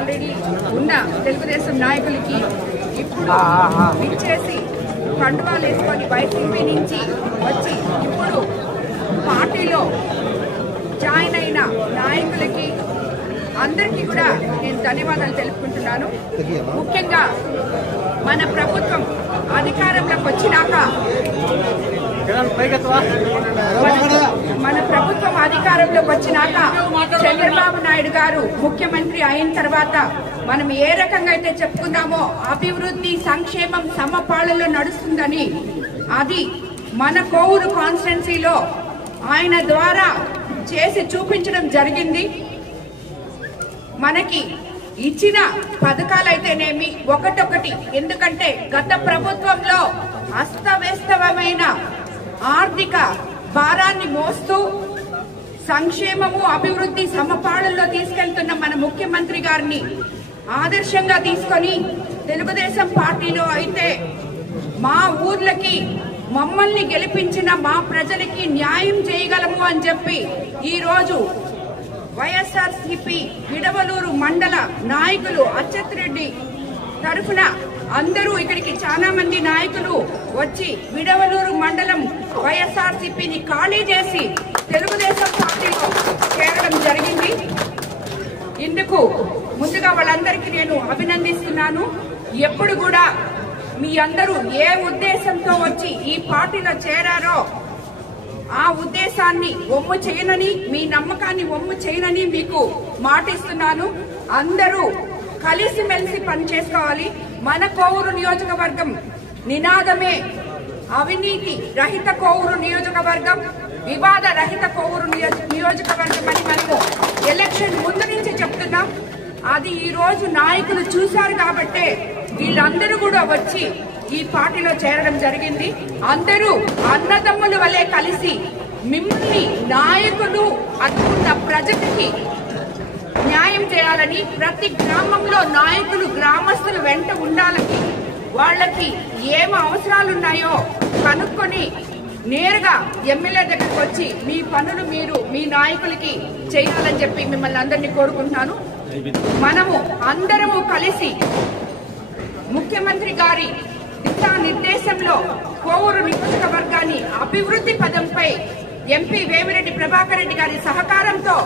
Already ఉన్న తెలుగుదేశం నాయకులకి ఇప్పుడు ఇచ్చేసి కండువాలు వేసుకొని వైసీపీ నుంచి వచ్చి ఇప్పుడు పార్టీలో జాయిన్ అయిన నాయకులకి అందరికీ కూడా నేను ధన్యవాదాలు తెలుపుకుంటున్నాను. ముఖ్యంగా మన ప్రభుత్వం అధికారంలోకి వచ్చినాక చంద్రబాబు నాయుడు గారు ముఖ్యమంత్రి అయిన తర్వాత మనం ఏ రకంగా అయితే చెప్పుకున్నామో అభివృద్ధి సంక్షేమం సమపాళలో నడుస్తుందని అది మన కోవూరు కాన్స్టిట్యున్సీలో ఆయన ద్వారా చేసి చూపించడం జరిగింది. మనకి ఇచ్చిన పథకాలైతేనేమి ఒకటొకటి, ఎందుకంటే గత ప్రభుత్వంలో అస్తవ్యస్తమైన ఆర్థిక భారాన్ని మోస్తూ సంక్షేమము అభివృద్ధి సమపాళల్లో తీసుకెళ్తున్న మన ముఖ్యమంత్రి గారిని ఆదర్శంగా తీసుకొని తెలుగుదేశం పార్టీలో అయితే మా ఊర్లకి మమ్మల్ని గెలిపించిన మా ప్రజలకి న్యాయం చేయగలము అని చెప్పి ఈ రోజు వైఎస్ఆర్సీపీ విడవలూరు మండల నాయకులు అచ్యుత్ రెడ్డి తరఫున అందరూ ఇక్కడికి చాలా మంది నాయకులు వచ్చి విడవలూరు మండలం వైఎస్ఆర్సీపీని ఖాళీ చేసి తెలుగుదేశం పార్టీలో చేరడం జరిగింది. ఇందుకు ముందుగా వాళ్ళందరికీ నేను అభినందిస్తున్నాను. ఎప్పుడు కూడా మీ అందరూ ఏ ఉద్దేశంతో వచ్చి ఈ పార్టీలో చేరారో ఆ ఉద్దేశాన్ని ఒమ్ము చేయనని, మీ నమ్మకాన్ని ఒమ్ము చేయనని మీకు మాటిస్తున్నాను. అందరూ కలిసిమెలిసి పనిచేసుకోవాలి. మన కోవూరు నియోజకవర్గం నినాదమే అవినీతి రహిత కోవూరు నియోజకవర్గం, వివాద రహిత కోవూరు నియోజకవర్గం అని మనము ఎలక్షన్ ముందు నుంచి చెప్తున్నాం. అది ఈ రోజు నాయకులు చూశారు కాబట్టే వీళ్ళందరూ కూడా వచ్చి ఈ పార్టీలో చేరడం జరిగింది. అందరూ అన్నదమ్ముల వలె కలిసి మిమ్మల్ని నాయకులు అనుకున్న ప్రజలకి న్యాయం చేయాలని, ప్రతి గ్రామంలో నాయకులు గ్రామస్తులు వెంట ఉండాలని, వాళ్ళకి ఏం అవసరాలున్నాయో కనుక్కొని నేరుగా ఎమ్మెల్యే దగ్గరకు వచ్చి మీ పనులు మీరు మీ నాయకులకి చేయాలని చెప్పి మిమ్మల్ని అందరినీ కోరుకుంటున్నాను. మనము అందరము కలిసి ముఖ్యమంత్రి గారి దిశానిర్దేశంలో కోవూరు నియోజకవర్గాన్ని అభివృద్ధి పదంపై ఎంపీ వేమిరెడ్డి ప్రభాకర్ రెడ్డి గారి సహకారంతో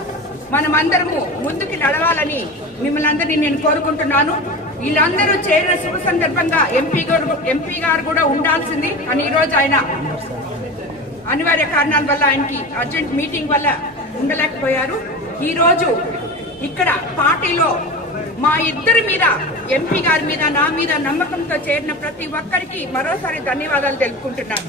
మనమందరము ముందుకు నడవాలని మిమ్మల్ని అందరినీ నేను కోరుకుంటున్నాను. వీళ్ళందరూ చేరిన శుభ సందర్భంగా ఎంపీ గారు కూడా ఉండాల్సింది అని ఈరోజు ఆయన అనివార్య కారణాల వల్ల ఆయనకి అర్జెంట్ మీటింగ్ వల్ల ఉండలేకపోయారు. ఈ రోజు ఇక్కడ పార్టీలో మా ఇద్దరి మీద, ఎంపీ గారి మీద, నా మీద నమ్మకంతో చేరిన ప్రతి ఒక్కరికి మరోసారి ధన్యవాదాలు తెలుపుకుంటున్నాను.